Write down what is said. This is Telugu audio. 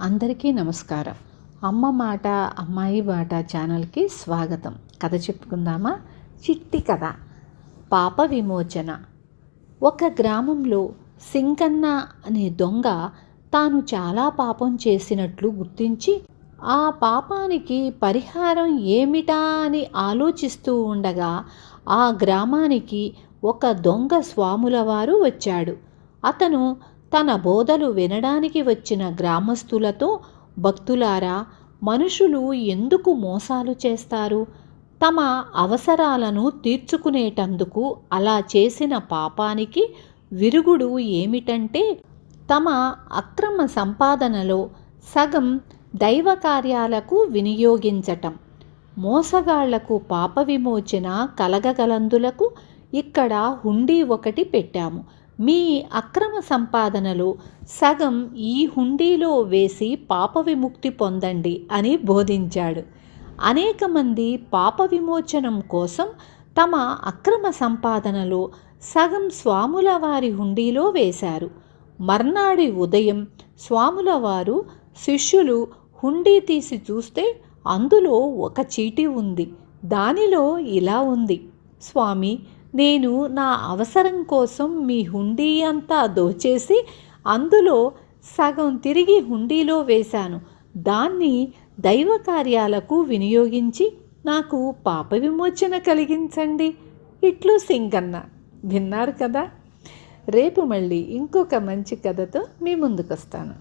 అందరికీ నమస్కారం. అమ్మ మాట అమ్మాయి బాట ఛానల్కి స్వాగతం. కథ చెప్పుకుందామా? చిట్టి కథ. పాప విమోచన. ఒక గ్రామంలో సింగన్న అనే దొంగ తాను చాలా పాపం చేసినట్లు గుర్తించి ఆ పాపానికి పరిహారం ఏమిటా అని ఆలోచిస్తూ ఉండగా ఆ గ్రామానికి ఒక దొంగ స్వాముల వారు వచ్చాడు. అతను తన బోధలు వినడానికి వచ్చిన గ్రామస్తులతో, భక్తులారా, మనుషులు ఎందుకు మోసాలు చేస్తారు? తమ అవసరాలను తీర్చుకునేటందుకు అలా చేసిన పాపానికి విరుగుడు ఏమిటంటే తమ అక్రమ సంపాదనలో సగం దైవ కార్యాలకు వినియోగించటం. మోసగాళ్లకు పాప విమోచన కలగగలందులకు ఇక్కడ హుండీ ఒకటి పెట్టాము. మీ అక్రమ సంపాదనలో సగం ఈ హుండీలో వేసి పాప విముక్తి పొందండి అని బోధించాడు. అనేక మంది పాప విమోచనం కోసం తమ అక్రమ సంపాదనలో సగం స్వాముల వారి హుండీలో వేశారు. మర్నాడి ఉదయం స్వాముల వారు శిష్యులు హుండీ తీసి చూస్తే అందులో ఒక చీటీ ఉంది. దానిలో ఇలా ఉంది: స్వామి, నేను నా అవసరం కోసం మీ హుండీ అంతా దోచేసి అందులో సగం తిరిగి హుండీలో వేశాను. దాన్ని దైవ కార్యాలకు వినియోగించి నాకు పాప విమోచన కలిగించండి. ఇట్లు సింగన్న. విన్నారు కదా? రేపు మళ్ళీ ఇంకొక మంచి కథతో మీ ముందుకు వస్తాను.